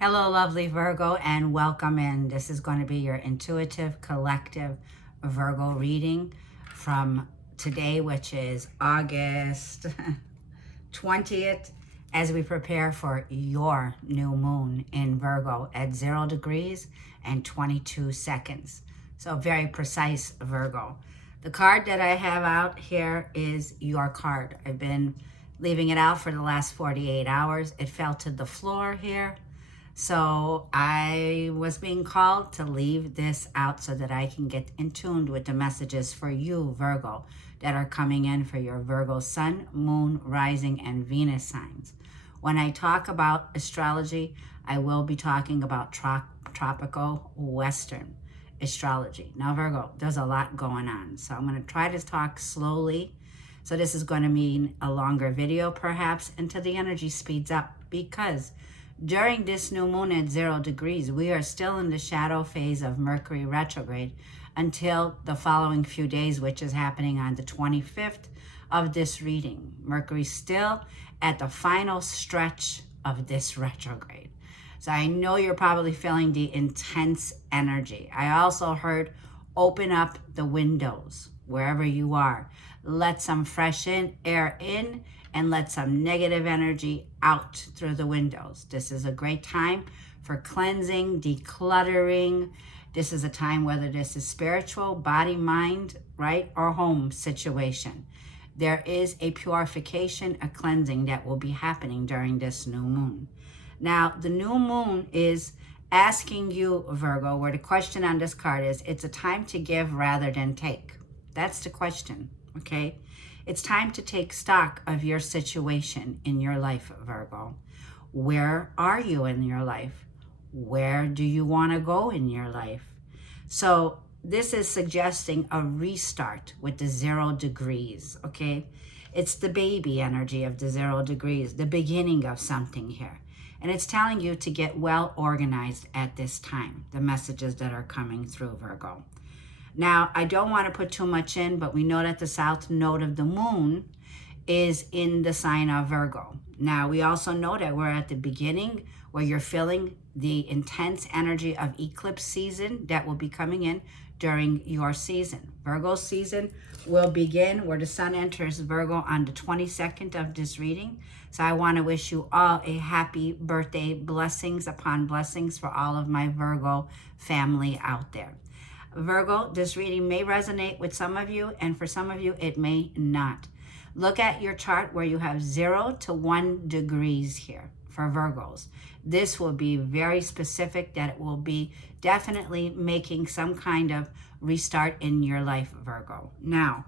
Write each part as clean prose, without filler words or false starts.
Hello, lovely Virgo, and welcome in. This is going to be your intuitive collective Virgo reading from today, which is August 20th, as we prepare for your new moon in Virgo at 0 degrees and 22 seconds. So very precise, Virgo. The card that I have out here is your card. I've been leaving it out for the last 48 hours. It fell to the floor here. So I was being called to leave this out so that I can get in tune with the messages for you, Virgo, that are coming in for your Virgo sun, moon, rising, and Venus signs. When I talk about astrology, I will be talking about tropical Western astrology. Now, Virgo, there's a lot going on. So I'm going to try to talk slowly. So this is going to mean a longer video, perhaps, until the energy speeds up, because during this new moon at 0 degrees, we are still in the shadow phase of Mercury retrograde until the following few days, which is happening on the 25th of this reading. Mercury's still at the final stretch of this retrograde. So I know you're probably feeling the intense energy. I also heard open up the windows wherever you are. Let some fresh air in, and let some negative energy out through the windows. This is a great time for cleansing, decluttering. This is a time, whether this is spiritual, body, mind, right, or home situation. There is a purification, a cleansing that will be happening during this new moon. Now, the new moon is asking you, Virgo, where the question on this card is, it's a time to give rather than take. That's the question, okay? It's time to take stock of your situation in your life, Virgo. Where are you in your life? Where do you want to go in your life? So this is suggesting a restart with the 0 degrees, okay? It's the baby energy of the 0 degrees, the beginning of something here. And it's telling you to get well organized at this time, the messages that are coming through, Virgo. Now, I don't want to put too much in, but we know that the south node of the moon is in the sign of Virgo. Now, we also know that we're at the beginning where you're feeling the intense energy of eclipse season that will be coming in during your season. Virgo season will begin where the sun enters Virgo on the 22nd of this reading. So I want to wish you all a happy birthday, blessings upon blessings for all of my Virgo family out there. Virgo, this reading may resonate with some of you, and for some of you, it may not. Look at your chart where you have 0 to 1 degrees here for Virgos. This will be very specific, that it will be definitely making some kind of restart in your life, Virgo. Now,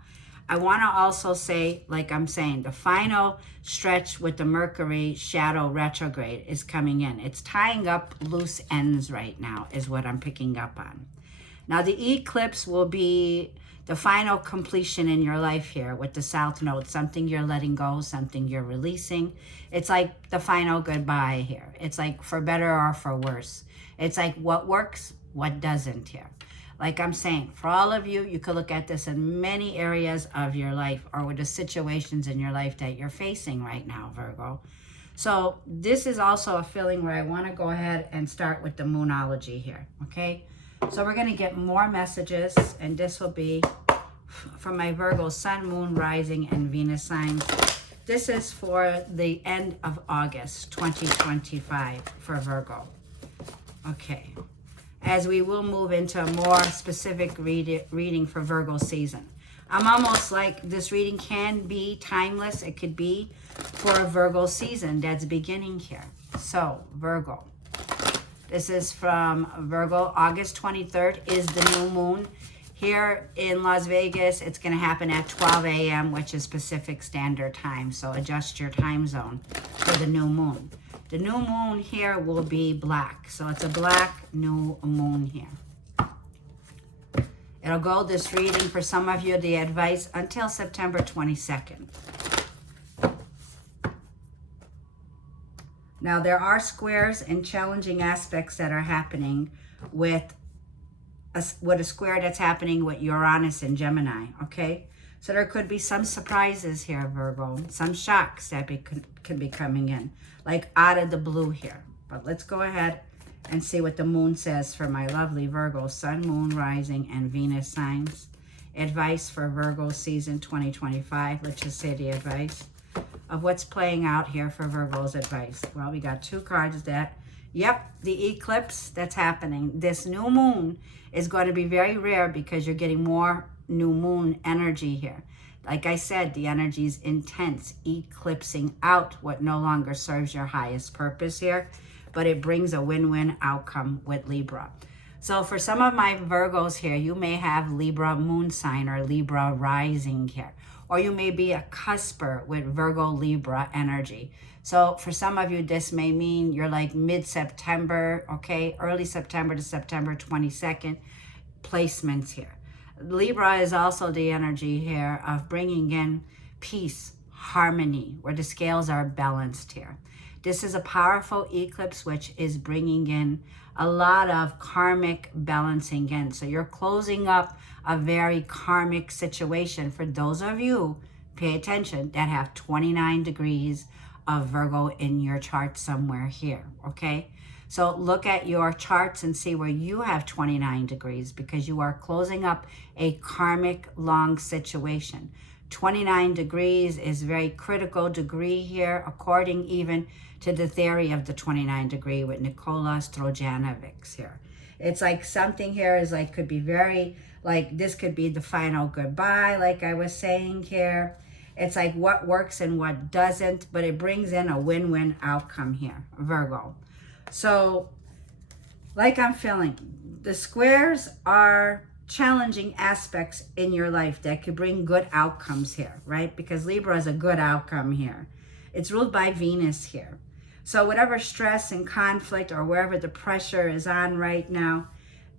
I want to also say, like I'm saying, the final stretch with the Mercury shadow retrograde is coming in. It's tying up loose ends right now, is what I'm picking up on. Now, the eclipse will be the final completion in your life here with the south node, something you're letting go, something you're releasing. It's like the final goodbye here. It's like for better or for worse. It's like what works, what doesn't here. Like I'm saying, for all of you, you could look at this in many areas of your life or with the situations in your life that you're facing right now, Virgo. So this is also a feeling where I want to go ahead and start with the moonology here, okay? So we're going to get more messages, and this will be from my Virgo sun, moon, rising, and Venus signs. This is for the end of August 2025 for Virgo. Okay. As we will move into a more specific reading for Virgo season. I'm almost like this reading can be timeless. It could be for a Virgo season that's beginning here. So, Virgo. This is from Virgo. August 23rd is the new moon. Here in Las Vegas, it's going to happen at 12 a.m., which is Pacific Standard Time. So adjust your time zone for the new moon. The new moon here will be black. So it's a black new moon here. It'll go, this reading, for some of you, the advice, until September 22nd. Now, there are squares and challenging aspects that are happening with a square that's happening with Uranus and Gemini, okay? So there could be some surprises here, Virgo, some shocks that can be coming in, like out of the blue here. But let's go ahead and see what the moon says for my lovely Virgo, sun, moon, rising, and Venus signs. Advice for Virgo season 2025. Let's just say the advice of what's playing out here for Virgo's advice. Well, we got 2 cards that, yep, the eclipse that's happening. This new moon is going to be very rare because you're getting more new moon energy here. Like I said, the energy is intense, eclipsing out what no longer serves your highest purpose here, but it brings a win-win outcome with Libra. So for some of my Virgos here, you may have Libra moon sign or Libra rising here, or you may be a cusper with Virgo Libra energy. So for some of you, this may mean you're like mid-September, okay, early September to September 22nd placements here. Libra is also the energy here of bringing in peace, harmony, where the scales are balanced here. This is a powerful eclipse which is bringing in a lot of karmic balancing in. So you're closing up a very karmic situation for those of you, pay attention, that have 29 degrees of Virgo in your chart somewhere here, okay? So look at your charts and see where you have 29 degrees because you are closing up a karmic long situation. 29 degrees is very critical degree here, according even to the theory of the 29 degree with Nikola Stojanovic here. It's like something here is like, could be very, like this could be the final goodbye, like I was saying here. It's like what works and what doesn't, but it brings in a win-win outcome here, Virgo. So, like I'm feeling, the squares are challenging aspects in your life that could bring good outcomes here, right? Because Libra is a good outcome here. It's ruled by Venus here. So whatever stress and conflict or wherever the pressure is on right now,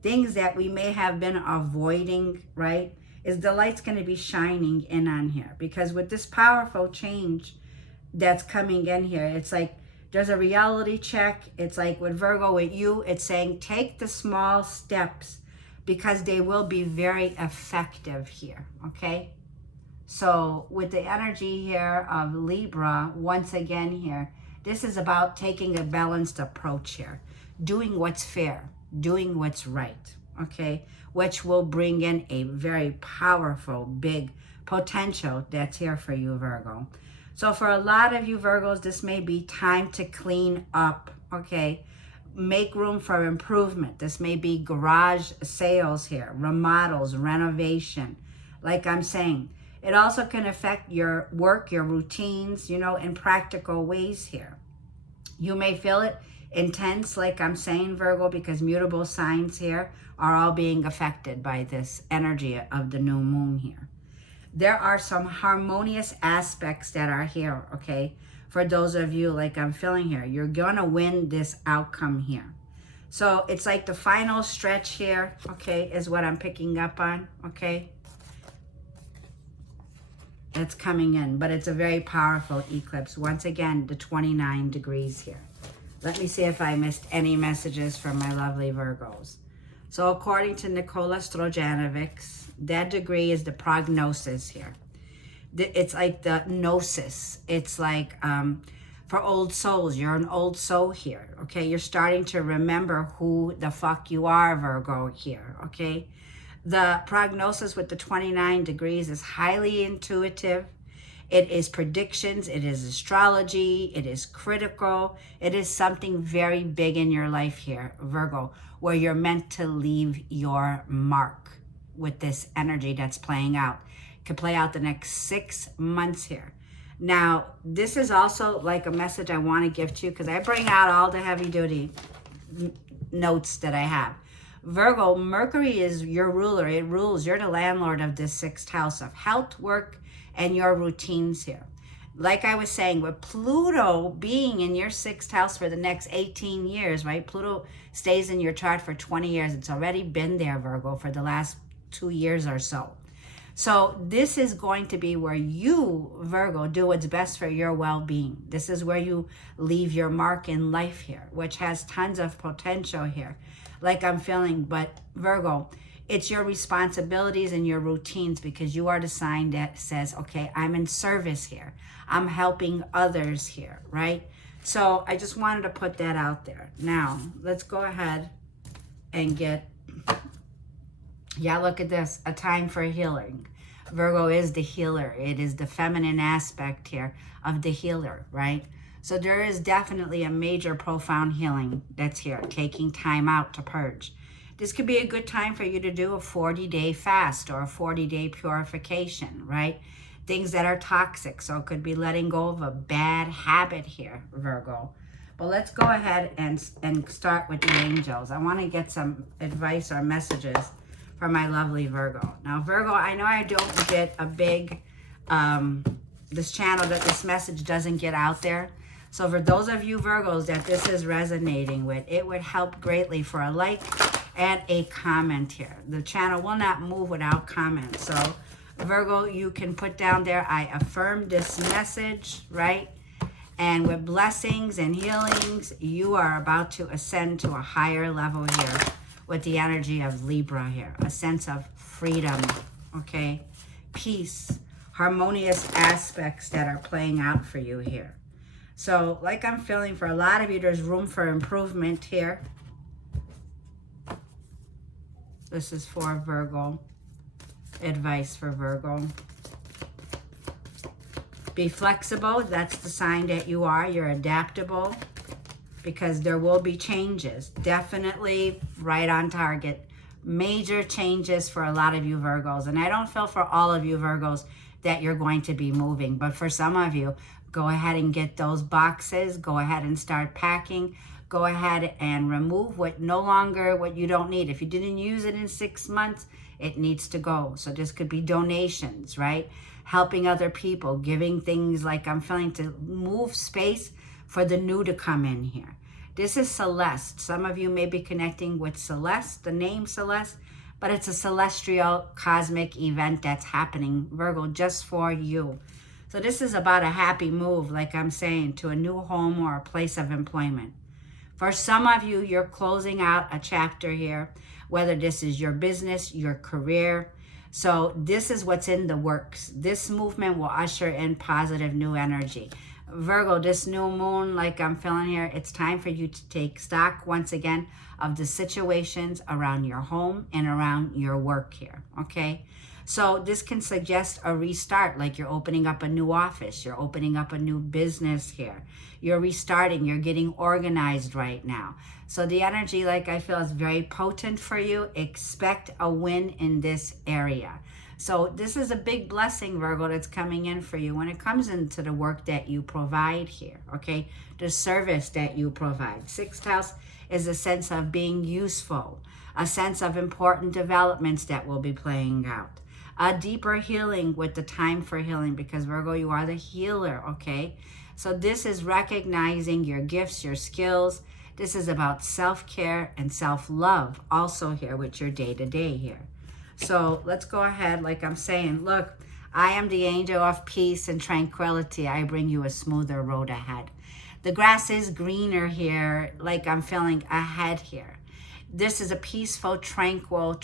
things that we may have been avoiding, right, is the light's going to be shining in on here. Because with this powerful change that's coming in here, it's like there's a reality check. It's like with Virgo, with you, it's saying take the small steps because they will be very effective here, okay? So with the energy here of Libra, once again here, this is about taking a balanced approach here, doing what's fair, doing what's right, okay? Which will bring in a very powerful, big potential that's here for you, Virgo. So for a lot of you Virgos, this may be time to clean up, okay? Make room for improvement. This may be garage sales here, remodels, renovation, like I'm saying. It also can affect your work, your routines, you know, in practical ways here. You may feel it intense, like I'm saying, Virgo, because mutable signs here are all being affected by this energy of the new moon here. There are some harmonious aspects that are here, okay? For those of you, like I'm feeling here, you're gonna win this outcome here. So it's like the final stretch here, okay, is what I'm picking up on, okay? It's coming in, but it's a very powerful eclipse. Once again, the 29 degrees here. Let me see if I missed any messages from my lovely Virgos. So according to Nikola Stojanovic, that degree is the prognosis here. It's like the gnosis. It's like for old souls, you're an old soul here, okay? You're starting to remember who the fuck you are, Virgo, here, okay? The prognosis with the 29 degrees is highly intuitive. It is predictions, it is astrology, it is critical. It is something very big in your life here, Virgo, where you're meant to leave your mark with this energy that's playing out. It could play out the next 6 months here. Now, this is also like a message I want to give to you because I bring out all the heavy duty notes that I have. Virgo, Mercury is your ruler. It rules. You're the landlord of this 6th house of health, work, and your routines here. Like I was saying, with Pluto being in your 6th house for the next 18 years, right? Pluto stays in your chart for 20 years. It's already been there, Virgo, for the last 2 years or so. So this is going to be where you, Virgo, do what's best for your well-being. This is where you leave your mark in life here, which has tons of potential here, like I'm feeling. But Virgo, it's your responsibilities and your routines because you are the sign that says, okay, I'm in service here. I'm helping others here, right? So I just wanted to put that out there. Now, let's go ahead and get, yeah, look at this, a time for healing. Virgo is the healer. It is the feminine aspect here of the healer, right? So there is definitely a major profound healing that's here, taking time out to purge. This could be a good time for you to do a 40-day fast or a 40-day purification, right? Things that are toxic. So it could be letting go of a bad habit here, Virgo. But let's go ahead and start with the angels. I want to get some advice or messages for my lovely Virgo. Now, Virgo, I know I don't get a big, this channel, that this message doesn't get out there. So for those of you Virgos that this is resonating with, it would help greatly for a like and a comment here. The channel will not move without comments. So Virgo, you can put down there, I affirm this message, right? And with blessings and healings, you are about to ascend to a higher level here with the energy of Libra here. A sense of freedom, okay? Peace, harmonious aspects that are playing out for you here. So like I'm feeling for a lot of you, there's room for improvement here. This is for Virgo. Advice for Virgo. Be flexible. That's the sign that you are. You're adaptable because there will be changes. Definitely right on target. Major changes for a lot of you Virgos. And I don't feel for all of you Virgos that you're going to be moving. But for some of you, go ahead and get those boxes. Go ahead and start packing. Go ahead and remove what you don't need. If you didn't use it in 6 months, it needs to go. So this could be donations, right? Helping other people, giving things like I'm feeling to move space for the new to come in here. This is Celeste. Some of you may be connecting with Celeste, the name Celeste, but it's a celestial cosmic event that's happening, Virgo, just for you. So this is about a happy move, like I'm saying, to a new home or a place of employment. For some of you, you're closing out a chapter here, whether this is your business, your career. So this is what's in the works. This movement will usher in positive new energy. Virgo, this new moon, like I'm feeling here, it's time for you to take stock once again of the situations around your home and around your work here, okay? So this can suggest a restart, like you're opening up a new office, you're opening up a new business here. You're restarting, you're getting organized right now. So the energy, like I feel, is very potent for you. Expect a win in this area. So this is a big blessing, Virgo, that's coming in for you when it comes into the work that you provide here, okay? The service that you provide. Sixth house is a sense of being useful, a sense of important developments that will be playing out. A deeper healing with the time for healing, because Virgo, you are the healer, okay? So this is recognizing your gifts, your skills. This is about self-care and self-love also here with your day-to-day here. So let's go ahead, like I'm saying, look, I am the angel of peace and tranquility. I bring you a smoother road ahead. The grass is greener here, like I'm feeling ahead here. This is a peaceful, tranquil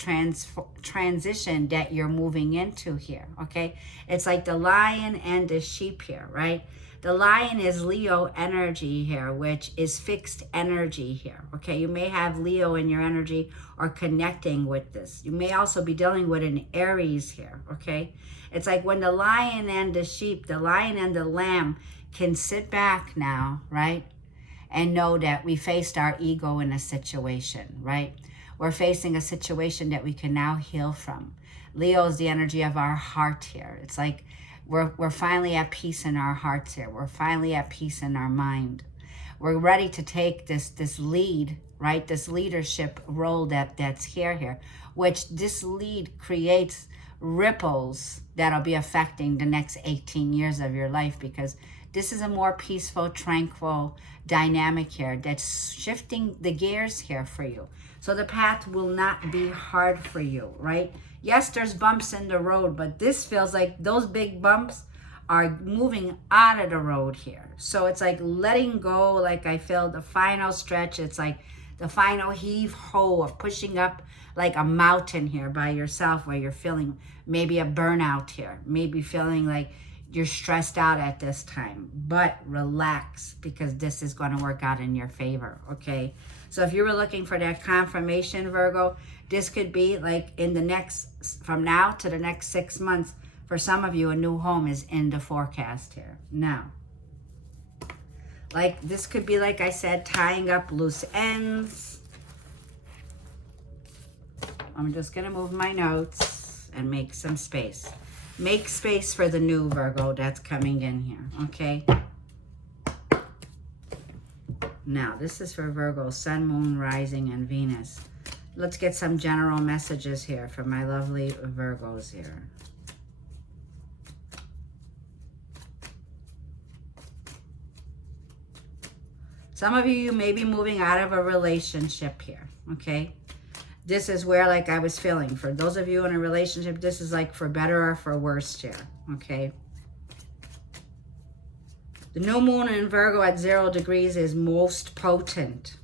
transition that you're moving into here, okay? It's like the lion and the sheep here, right? The lion is Leo energy here, which is fixed energy here, okay? You may have Leo in your energy or connecting with this. You may also be dealing with an Aries here, okay? It's like when the lion and the sheep, the lion and the lamb can sit back now, right? And know that we faced our ego in a situation, right? We're facing a situation that we can now heal from. Leo is the energy of our heart here. It's like we're finally at peace in our hearts here. We're finally at peace in our mind. We're ready to take this lead, right? This leadership role that's here, which this lead creates ripples that'll be affecting the next 18 years of your life, because this is a more peaceful, tranquil dynamic here that's shifting the gears here for you. So the path will not be hard for you, right? Yes, there's bumps in the road, but this feels like those big bumps are moving out of the road here. So it's like letting go, like I feel the final stretch. It's like the final heave-ho of pushing up like a mountain here by yourself, where you're feeling maybe a burnout here, maybe feeling like You're stressed out at this time, but relax, because this is going to work out in your favor, okay? So if you were looking for that confirmation, Virgo, this could be like in the next, from now to the next 6 months, for some of you, a new home is in the forecast here. Now, like this could be, like I said, tying up loose ends. I'm just going to move my notes and make some space. Make space for the new Virgo that's coming in here, okay? Now, this is for Virgo, Sun, Moon, Rising, and Venus. Let's get some general messages here for my lovely Virgos here. Some of you may be moving out of a relationship here, okay? This is where, like I was feeling, for those of you in a relationship, this is like for better or for worse here, okay? The new moon in Virgo at 0 degrees is most potent.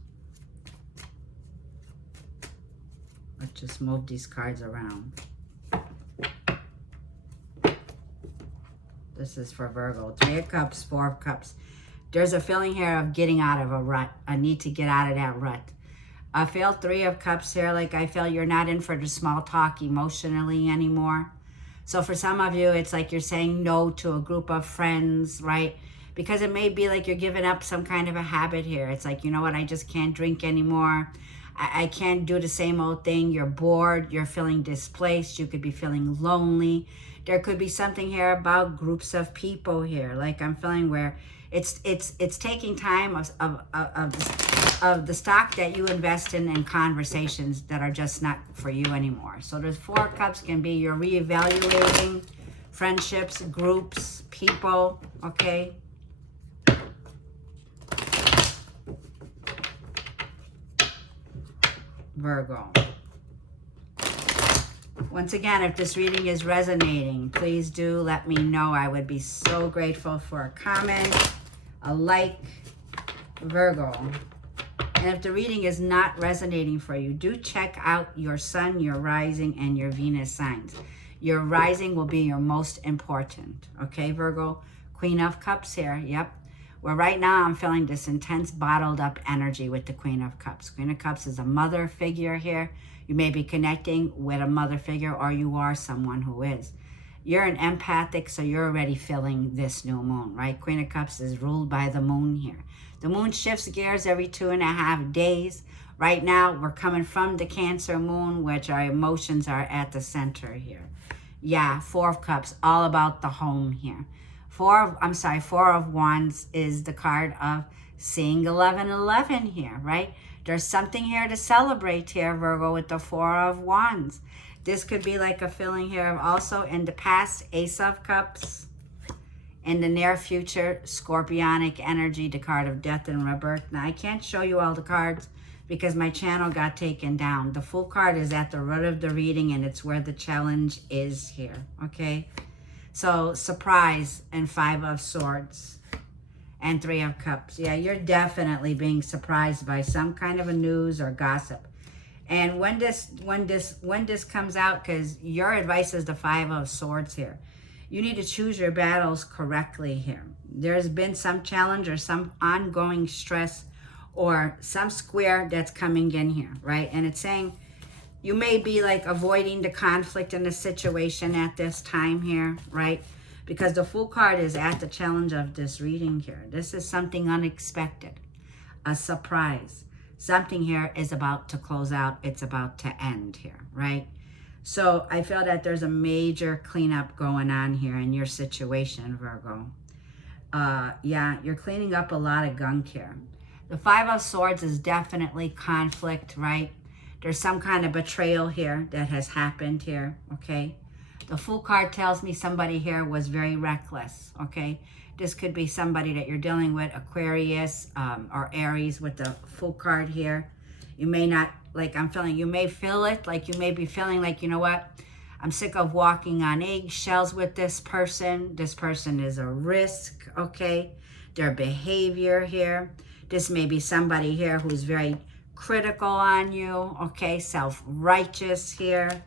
Let's just move these cards around. This is for Virgo. 3 of Cups, 4 of Cups. There's a feeling here of getting out of a rut. I need to get out of that rut. I feel 3 of Cups here, like I feel you're not in for the small talk emotionally anymore. So for some of you, it's like you're saying no to a group of friends, right? Because it may be like you're giving up some kind of a habit here. It's like, you know what, I just can't drink anymore. I can't do the same old thing. You're bored. You're feeling displaced. You could be feeling lonely. There could be something here about groups of people here. Like I'm feeling where it's taking time of the stock that you invest in conversations that are just not for you anymore. So there's 4 Cups can be you're reevaluating friendships, groups, people, okay? Virgo. Once again, if this reading is resonating, please do let me know. I would be so grateful for a comment, a like, Virgo. And if the reading is not resonating for you, do check out your Sun, your Rising, and your Venus signs. Your Rising will be your most important. Okay, Virgo? Queen of Cups here. Yep. Well, right now I'm feeling this intense bottled up energy with the Queen of Cups. Queen of Cups is a mother figure here. You may be connecting with a mother figure, or you are someone who is. You're an empathic, so you're already feeling this new moon, right? Queen of Cups is ruled by the moon here. The moon shifts gears every 2.5 days. Right now, we're coming from the Cancer moon, which our emotions are at the center here. Yeah, 4 of Cups, all about the home here. 4 of Wands is the card of seeing 1111 here, right? There's something here to celebrate here, Virgo, with the 4 of Wands. This could be like a feeling here of also in the past, Ace of Cups. In the near future, Scorpionic energy, the card of death and rebirth. Now, I can't show you all the cards because my channel got taken down. The full card is at the root of the reading, and it's where the challenge is here, okay? So, surprise and 5 of Swords and 3 of Cups. Yeah, you're definitely being surprised by some kind of a news or gossip. And when this comes out, because your advice is the 5 of Swords here, you need to choose your battles correctly here. There's been some challenge or some ongoing stress or some square that's coming in here, right? And it's saying you may be like avoiding the conflict in the situation at this time here, right? Because the Fool card is at the challenge of this reading here. This is something unexpected, a surprise. Something here is about to close out. It's about to end here, right? So I feel that there's a major cleanup going on here in your situation, Virgo. Yeah, you're cleaning up a lot of gunk here. The 5 of Swords is definitely conflict, right? There's some kind of betrayal here that has happened here, okay? The Fool card tells me somebody here was very reckless, okay? This could be somebody that you're dealing with, Aquarius or Aries with the Fool card here. You may not, like I'm feeling, you may feel it, like you may be feeling like, you know what? I'm sick of walking on eggshells with this person. This person is a risk, okay? Their behavior here. This may be somebody here who's very critical on you, okay? Self-righteous here.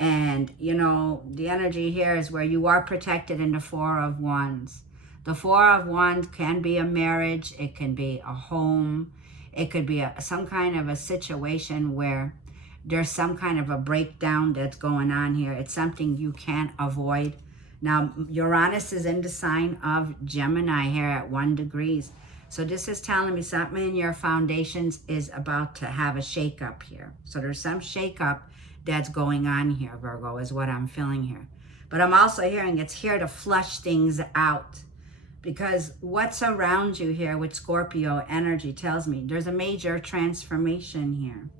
And, you know, the energy here is where you are protected in the Four of Wands. The Four of Wands can be a marriage. It can be a home. It could be some kind of a situation where there's some kind of a breakdown that's going on here. It's something you can't avoid. Now, Uranus is in the sign of Gemini here at 1 degree. So this is telling me something in your foundations is about to have a shakeup here. So there's some shakeup that's going on here, Virgo, is what I'm feeling here. But I'm also hearing it's here to flush things out. Because what's around you here with Scorpio energy tells me there's a major transformation here.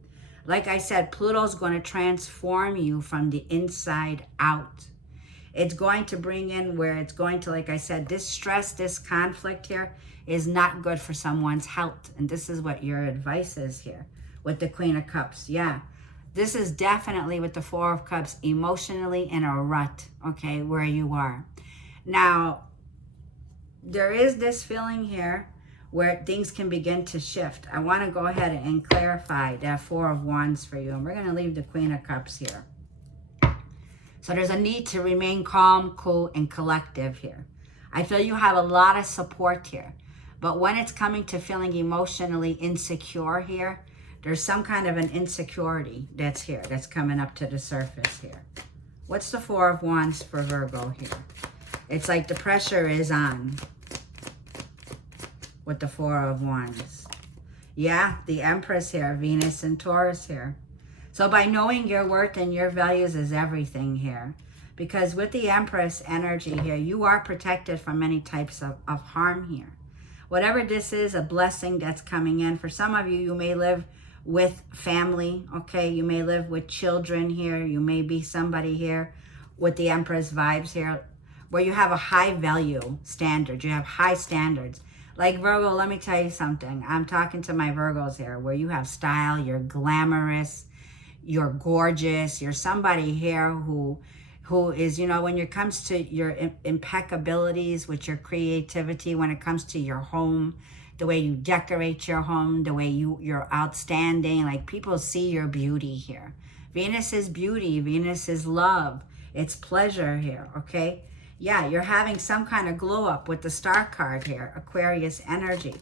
Like I said, Pluto's going to transform you from the inside out. It's going to bring in where it's going to, like I said, this stress, this conflict here is not good for someone's health. And this is what your advice is here with the Queen of Cups. Yeah, this is definitely with the Four of Cups, emotionally in a rut, okay, where you are. Now, there is this feeling here where things can begin to shift. I want to go ahead and clarify that Four of Wands for you. And we're going to leave the Queen of Cups here. So there's a need to remain calm, cool, and collective here. I feel you have a lot of support here. But when it's coming to feeling emotionally insecure here, there's some kind of an insecurity that's here, that's coming up to the surface here. What's the Four of Wands for Virgo here? It's like the pressure is on with the Four of Wands. Yeah, the Empress here, Venus and Taurus here. So by knowing your worth and your values is everything here. Because with the Empress energy here, you are protected from many types of harm here. Whatever this is, a blessing that's coming in. For some of you, you may live with family, okay? You may live with children here. You may be somebody here with the Empress vibes here, where you have a high value standard. You have high standards. Like Virgo, let me tell you something. I'm talking to my Virgos here, where you have style, you're glamorous, you're gorgeous, you're somebody here who is, you know, when it comes to your impeccabilities with your creativity, when it comes to your home, the way you decorate your home, the way you're outstanding, like people see your beauty here. Venus is beauty, Venus is love, it's pleasure here, okay? Yeah, you're having some kind of glow up with the Star card here, Aquarius energy,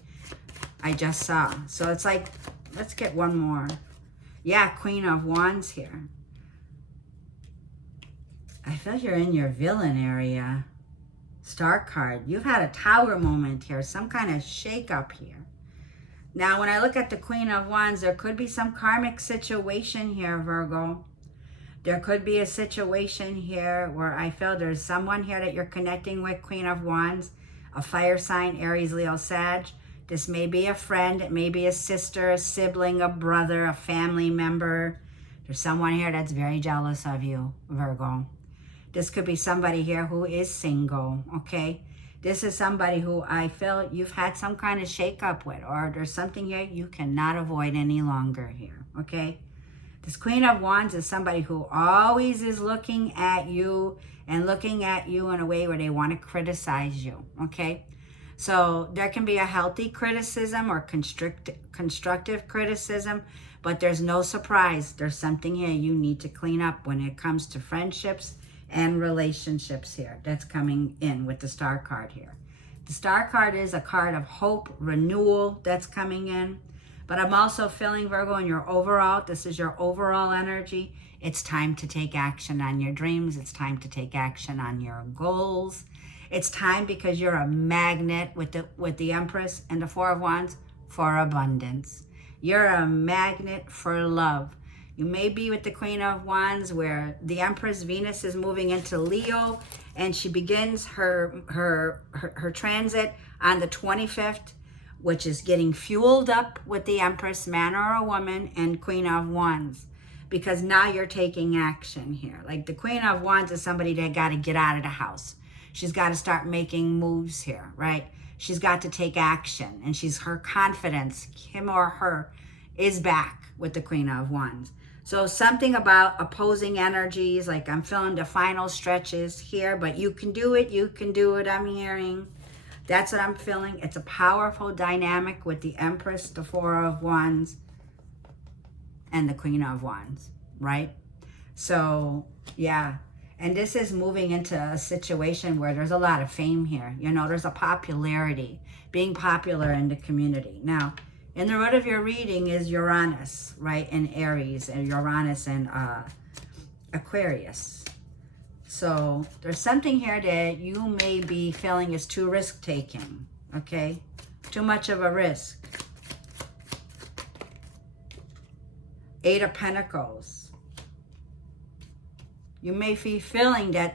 I just saw. So it's like, let's get one more. Yeah, Queen of Wands here. I feel you're in your villain area. Star card. You've had a tower moment here, some kind of shake-up here. Now, when I look at the Queen of Wands, there could be some karmic situation here, Virgo. There could be a situation here where I feel there's someone here that you're connecting with, Queen of Wands, a fire sign, Aries, Leo, Sag. This may be a friend, it may be a sister, a sibling, a brother, a family member. There's someone here that's very jealous of you, Virgo. This could be somebody here who is single, okay? This is somebody who I feel you've had some kind of shakeup with, or there's something here you cannot avoid any longer here, okay? This Queen of Wands is somebody who always is looking at you and looking at you in a way where they want to criticize you, okay? So there can be a healthy criticism or constructive criticism, but there's no surprise. There's something here you need to clean up when it comes to friendships and relationships here. That's coming in with the Star card here. The Star card is a card of hope, renewal that's coming in. But I'm also feeling, Virgo, in your overall, this is your overall energy. It's time to take action on your dreams. It's time to take action on your goals. It's time, because you're a magnet with the Empress and the Four of Wands, for abundance. You're a magnet for love. You may be with the Queen of Wands, where the Empress Venus is moving into Leo, and she begins her transit on the 25th, which is getting fueled up with the Empress, man or a woman, and Queen of Wands, because now you're taking action here. Like the Queen of Wands is somebody that got to get out of the house. She's got to start making moves here, right? She's got to take action, and her confidence, him or her, is back with the Queen of Wands. So something about opposing energies, like I'm feeling the final stretches here, but you can do it, I'm hearing. That's what I'm feeling. It's a powerful dynamic with the Empress, the Four of Wands, and the Queen of Wands, right? So, yeah. And this is moving into a situation where there's a lot of fame here. You know, there's a popularity, being popular in the community. Now, in the root of your reading is Uranus, right? In Aries, and Uranus and Aquarius. So there's something here that you may be feeling is too risk-taking, okay? Too much of a risk. 8 of Pentacles. You may be feeling that,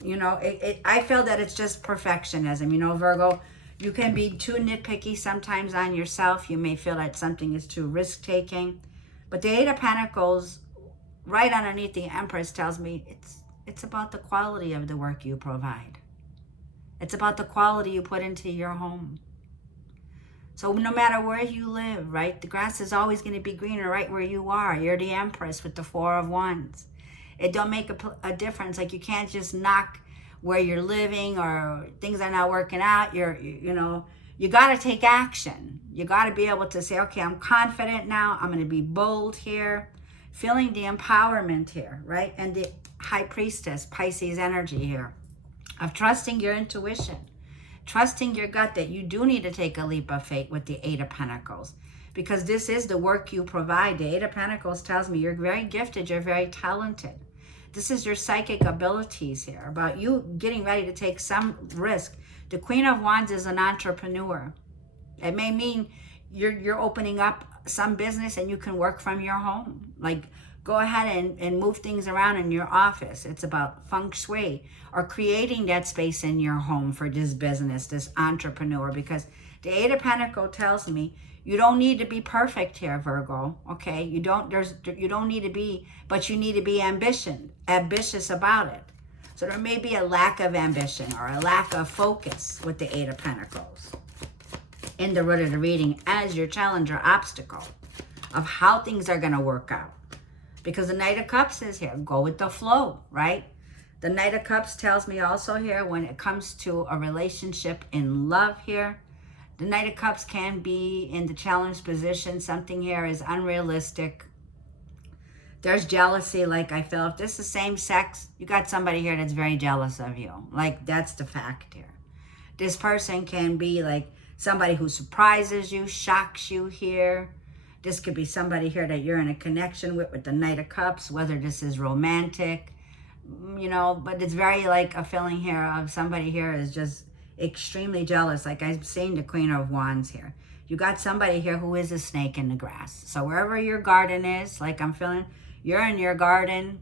you know, I feel that it's just perfectionism. You know, Virgo, you can be too nitpicky sometimes on yourself. You may feel that something is too risk-taking. But the 8 of Pentacles, right underneath the Empress, tells me it's about the quality of the work you provide. It's about the quality you put into your home. So no matter where you live, right, the grass is always going to be greener right where you are. You're the Empress with the 4 of Wands. It don't make a difference. Like, you can't just knock where you're living or things are not working out. You know, you got to take action. You got to be able to say, okay, I'm confident now. I'm going to be bold here. Feeling the empowerment here, right? And the High Priestess, Pisces energy here, of trusting your intuition, trusting your gut that you do need to take a leap of faith with the 8 of Pentacles, because this is the work you provide. The 8 of Pentacles tells me you're very gifted, you're very talented. This is your psychic abilities here, about you getting ready to take some risk. The Queen of Wands is an entrepreneur. It may mean you're opening up some business and you can work from your home. Like, go ahead and move things around in your office. It's about feng shui, or creating that space in your home for this business, this entrepreneur, because the 8 of Pentacles tells me you don't need to be perfect here, Virgo, okay? You don't need to be, but you need to be ambitious about it. So there may be a lack of ambition or a lack of focus with the 8 of Pentacles in the root of the reading as your challenge or obstacle of how things are going to work out. Because the Knight of Cups is here. Go with the flow, right? The Knight of Cups tells me also here, when it comes to a relationship in love here, the Knight of Cups can be in the challenged position. Something here is unrealistic. There's jealousy. Like, I feel if this is same sex, you got somebody here that's very jealous of you. Like, that's the fact here. This person can be like somebody who surprises you, shocks you here. This could be somebody here that you're in a connection with the Knight of Cups, whether this is romantic, you know, but it's very like a feeling here of somebody here is just extremely jealous. Like, I'm seeing the Queen of Wands here. You got somebody here who is a snake in the grass. So wherever your garden is, like, I'm feeling you're in your garden,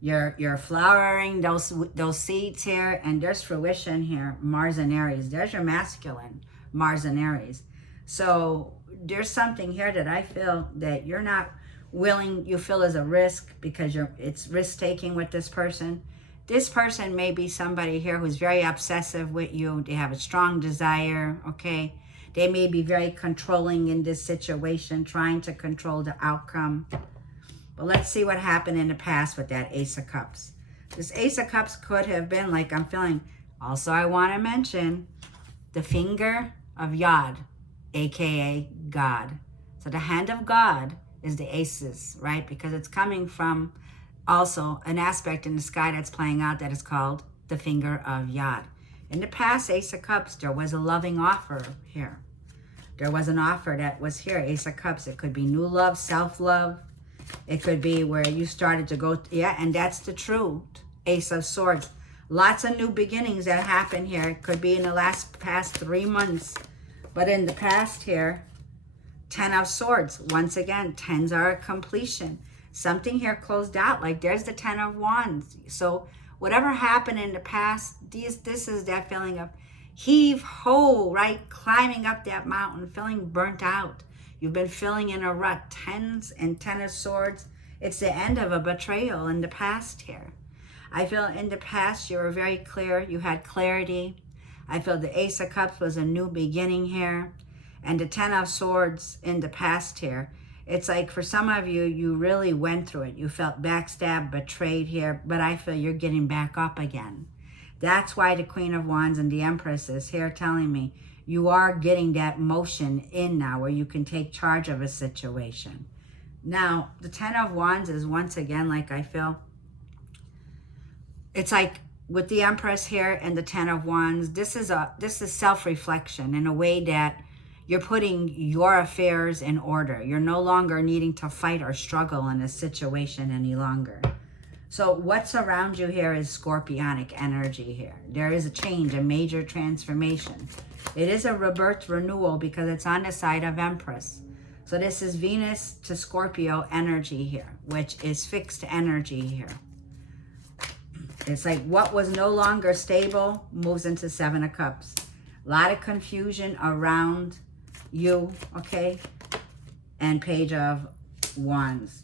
you're flowering those seeds here, and there's fruition here, Mars and Aries. There's your masculine, Mars and Aries. So there's something here that I feel that you're not willing, you feel is a risk, because it's risk-taking with this person. This person may be somebody here who's very obsessive with you. They have a strong desire, okay? They may be very controlling in this situation, trying to control the outcome. But let's see what happened in the past with that Ace of Cups. This Ace of Cups could have been, like, I'm feeling. Also, I want to mention the finger of Yod, aka God. So the hand of God is the aces, right? Because it's coming from also an aspect in the sky that's playing out that is called the finger of Yod. In the past, Ace of Cups, there was a loving offer here. There was an offer that was here, Ace of Cups. It could be new love, self-love. It could be where you started to go, yeah, and that's the truth. Ace of Swords. Lots of new beginnings that happen here. It could be in the past 3 months. But in the past here, 10 of Swords. Once again, 10s are a completion. Something here closed out. Like, there's the 10 of Wands. So whatever happened in the past, this is that feeling of heave ho, right? Climbing up that mountain, feeling burnt out. You've been feeling in a rut. 10s and 10 of Swords. It's the end of a betrayal in the past here. I feel in the past you were very clear. You had clarity. I feel the Ace of Cups was a new beginning here. And the 10 of Swords in the past here. It's like for some of you, you really went through it. You felt backstabbed, betrayed here. But I feel you're getting back up again. That's why the Queen of Wands and the Empress is here telling me you are getting that motion in now where you can take charge of a situation. Now, the 10 of Wands is once again, like I feel, it's like with the Empress here and the Ten of Wands, this is self-reflection in a way that you're putting your affairs in order. You're no longer needing to fight or struggle in a situation any longer. So what's around you here is scorpionic energy here. There is a change, a major transformation. It is a rebirth renewal because it's on the side of Empress. So this is Venus to Scorpio energy here, which is fixed energy here. It's like what was no longer stable moves into Seven of Cups. A lot of confusion around you, okay? And Page of Wands.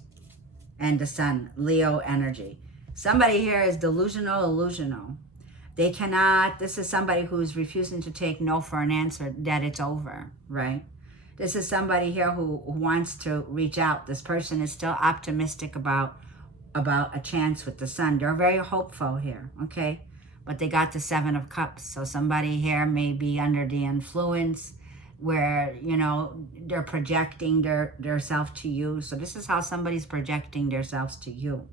And the Sun, Leo energy. Somebody here is delusional. They cannot, this is somebody who's refusing to take no for an answer, that it's over, right? This is somebody here who wants to reach out. This person is still optimistic about a chance with the Sun. They're very hopeful here, okay? But they got the Seven of Cups. So somebody here may be under the influence where, you know, they're projecting their self to you. So this is how somebody's projecting themselves to you.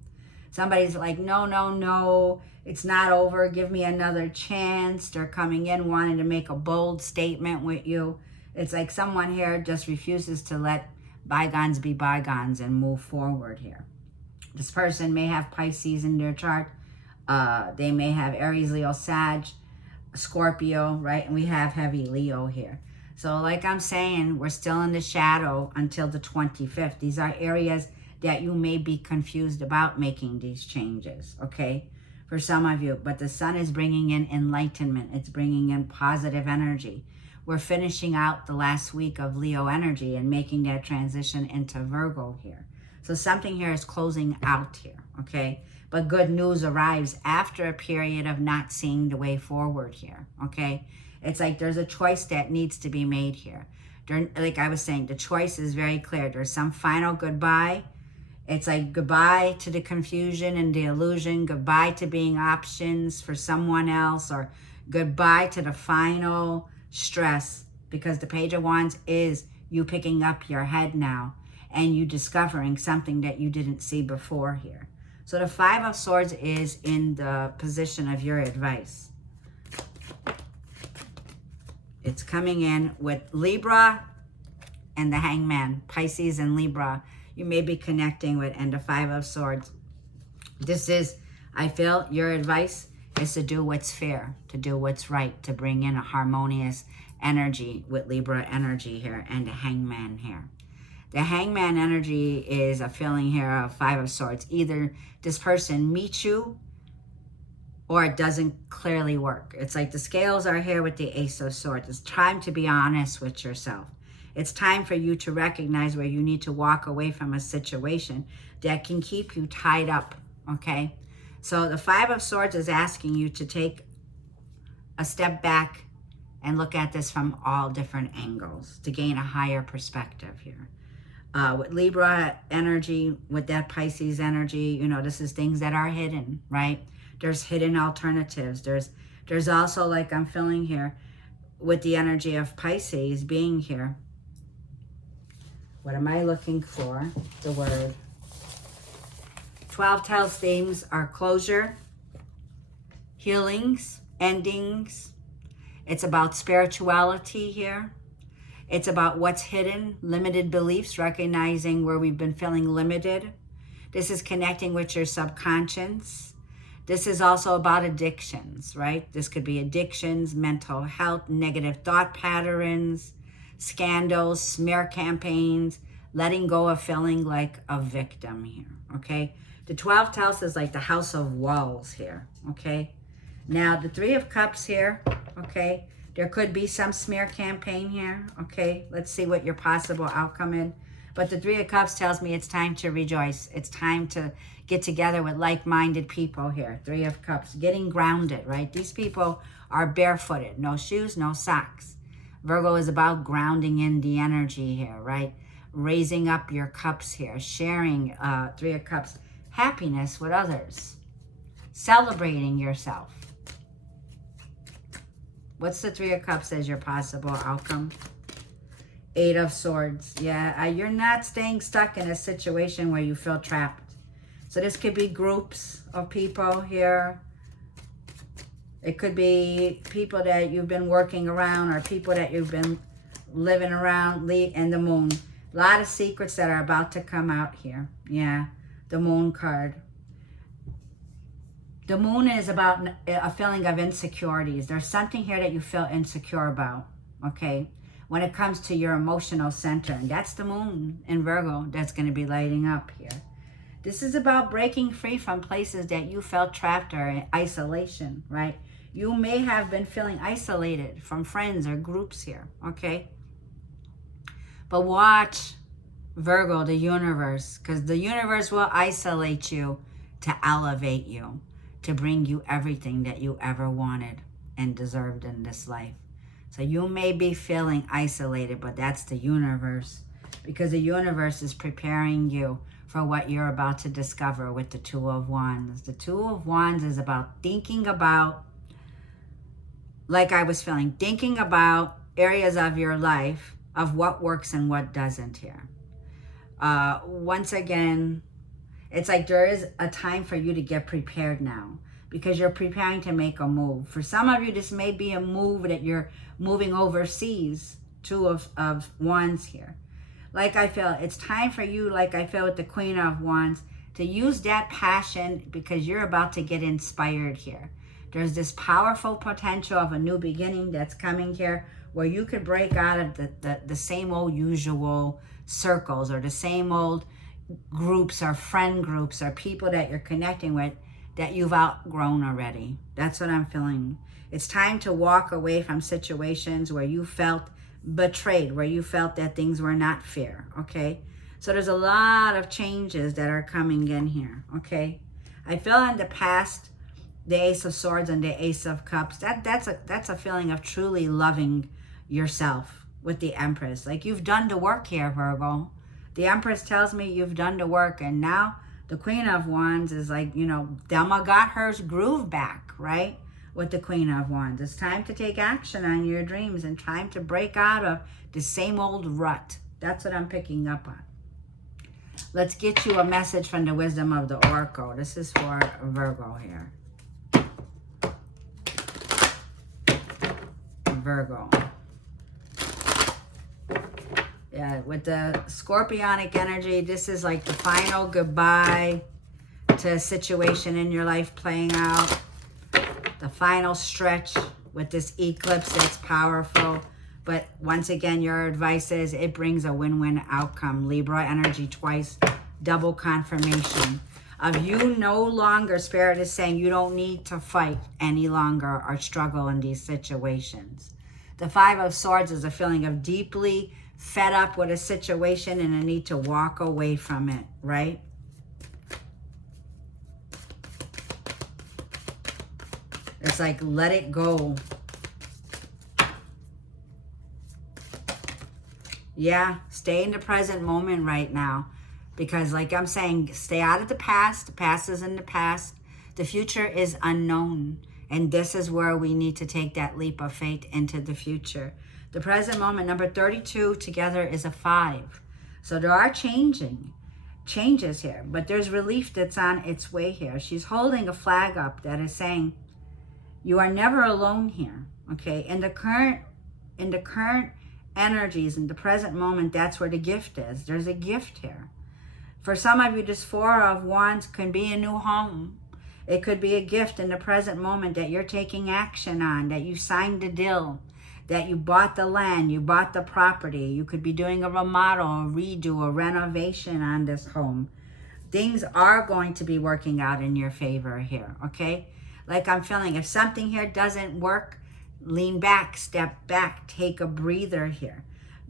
Somebody's like, no, it's not over. Give me another chance. They're coming in wanting to make a bold statement with you. It's like someone here just refuses to let bygones be bygones and move forward here. This person may have Pisces in their chart. They may have Aries, Leo, Sag, Scorpio, right? And we have heavy Leo here. So like I'm saying, we're still in the shadow until the 25th. These are areas that you may be confused about making these changes, okay? For some of you. But the Sun is bringing in enlightenment. It's bringing in positive energy. We're finishing out the last week of Leo energy and making that transition into Virgo here. So something here is closing out here, okay? But good news arrives after a period of not seeing the way forward here, okay? It's like there's a choice that needs to be made here. Like I was saying, the choice is very clear. There's some final goodbye. It's like goodbye to the confusion and the illusion, goodbye to being options for someone else, or goodbye to the final stress, because the Page of Wands is you picking up your head now and you discovering something that you didn't see before here. So the Five of Swords is in the position of your advice. It's coming in with Libra and the Hangman, Pisces and Libra. You may be connecting with, and the Five of Swords. This is, I feel, your advice is to do what's fair, to do what's right, to bring in a harmonious energy with Libra energy here and the Hangman here. The Hangman energy is a feeling here of Five of Swords. Either this person meets you or it doesn't clearly work. It's like the scales are here with the Ace of Swords. It's time to be honest with yourself. It's time for you to recognize where you need to walk away from a situation that can keep you tied up, okay? So the Five of Swords is asking you to take a step back and look at this from all different angles to gain a higher perspective here. With Libra energy, with that Pisces energy, you know, this is things that are hidden, right? There's hidden alternatives. There's also, like I'm feeling here, with the energy of Pisces being here. What am I looking for? The word. 12 tells themes are closure, healings, endings. It's about spirituality here. It's about what's hidden, limited beliefs, recognizing where we've been feeling limited. This is connecting with your subconscious. This is also about addictions, right? This could be addictions, mental health, negative thought patterns, scandals, smear campaigns, letting go of feeling like a victim here, okay? The 12 tells is like the House of Walls here, okay? Now, the Three of Cups here, okay? There could be some smear campaign here, okay? Let's see what your possible outcome is. But the Three of Cups tells me it's time to rejoice. It's time to get together with like-minded people here. Three of Cups, getting grounded, right? These people are barefooted, no shoes, no socks. Virgo is about grounding in the energy here, right? Raising up your cups here, sharing Three of Cups, happiness with others, celebrating yourself. What's the Three of Cups as your possible outcome? Eight of Swords. Yeah, you're not staying stuck in a situation where you feel trapped. So this could be groups of people here. It could be people that you've been working around or people that you've been living around, and the moon. A lot of secrets that are about to come out here. Yeah, the moon card. The moon is about a feeling of insecurities. There's something here that you feel insecure about, okay? When it comes to your emotional center. And that's the moon in Virgo that's going to be lighting up here. This is about breaking free from places that you felt trapped or in isolation, right? You may have been feeling isolated from friends or groups here, okay? But watch, Virgo, the universe, because the universe will isolate you to elevate you, to bring you everything that you ever wanted and deserved in this life. So you may be feeling isolated, but that's the universe, because the universe is preparing you for what you're about to discover with the Two of Wands. The Two of Wands is about thinking about, like I was feeling, thinking about areas of your life of what works and what doesn't here. Once again, it's like there is a time for you to get prepared now, because you're preparing to make a move. For some of you, this may be a move that you're moving overseas. Two of Wands here. Like I feel, it's time for you, like I feel with the Queen of Wands, to use that passion, because you're about to get inspired here. There's this powerful potential of a new beginning that's coming here, where you could break out of the same old usual circles, or the same old groups or friend groups or people that you're connecting with that you've outgrown already. That's what I'm feeling. It's time to walk away from situations where you felt betrayed, where you felt that things were not fair, okay? So there's a lot of changes that are coming in here, okay? I feel in the past, the Ace of Swords and the Ace of Cups, that's a feeling of truly loving yourself with the Empress. Like, you've done the work here, Virgo. The Empress tells me you've done the work, and now the Queen of Wands is like, you know, Thelma got her groove back, right? With the Queen of Wands. It's time to take action on your dreams and time to break out of the same old rut. That's what I'm picking up on. Let's get you a message from the wisdom of the Oracle. This is for Virgo here. Virgo. Yeah, with the Scorpionic energy, this is like the final goodbye to a situation in your life playing out. The final stretch with this eclipse that's powerful. But once again, your advice is it brings a win-win outcome. Libra energy twice, double confirmation of you no longer, Spirit is saying you don't need to fight any longer or struggle in these situations. The Five of Swords is a feeling of deeply fed up with a situation and a need to walk away from it, right? It's like, let it go. Yeah, stay in the present moment right now. Because like I'm saying, stay out of the past. The past is in the past. The future is unknown. And this is where we need to take that leap of faith into the future. The present moment, number 32 together is a 5. So there are changes here. But there's relief that's on its way here. She's holding a flag up that is saying, you are never alone here, okay? In the current energies, in the present moment, that's where the gift is. There's a gift here. For some of you, this Four of Wands can be a new home. It could be a gift in the present moment that you're taking action on, that you signed the deal, that you bought the land, you bought the property. You could be doing a remodel, a redo, a renovation on this home. Things are going to be working out in your favor here, okay? Like I'm feeling, if something here doesn't work, lean back, step back, take a breather here.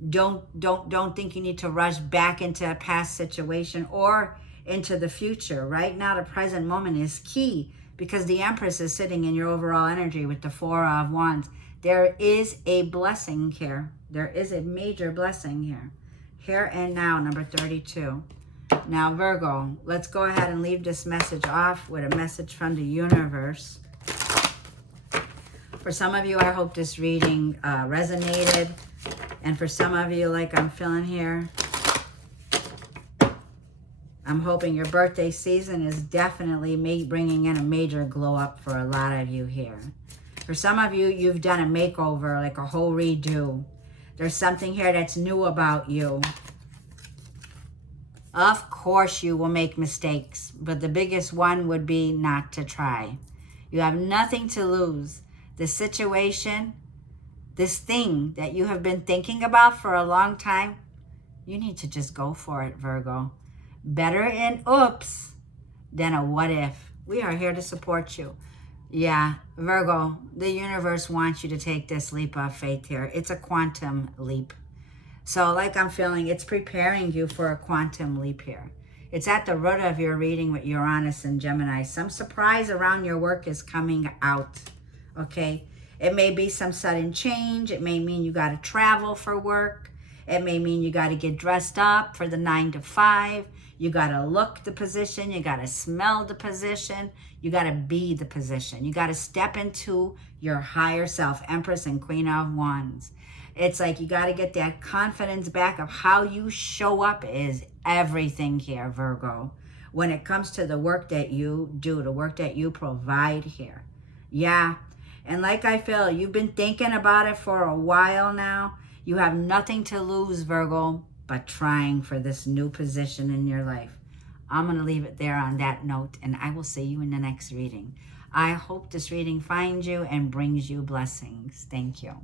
Don't think you need to rush back into a past situation or into the future. Right now, the present moment is key because the Empress is sitting in your overall energy with the Four of Wands. There is a blessing here. There is a major blessing here. Here and now, number 32. Now, Virgo, let's go ahead and leave this message off with a message from the universe. For some of you, I hope this reading resonated. And for some of you, like I'm feeling here, I'm hoping your birthday season is definitely bringing in a major glow up for a lot of you here. For some of you, you've done a makeover, like a whole redo. There's something here that's new about you. Of course you will make mistakes, but the biggest one would be not to try. You have nothing to lose. The situation, this thing that you have been thinking about for a long time, you need to just go for it, Virgo. Better an oops than a what if. We are here to support you. Yeah, Virgo, the universe wants you to take this leap of faith here. It's a quantum leap. So like I'm feeling, it's preparing you for a quantum leap here. It's at the root of your reading with Uranus and Gemini. Some surprise around your work is coming out, okay? It may be some sudden change. It may mean you got to travel for work. It may mean you got to get dressed up for the 9 to 5. You got to look the position. You got to smell the position. You got to be the position. You got to step into your higher self, Empress and Queen of Wands. It's like you got to get that confidence back of how you show up is everything here, Virgo. When it comes to the work that you do, the work that you provide here. Yeah. And like I feel, you've been thinking about it for a while now. You have nothing to lose, Virgo, but trying for this new position in your life. I'm going to leave it there on that note, and I will see you in the next reading. I hope this reading finds you and brings you blessings. Thank you.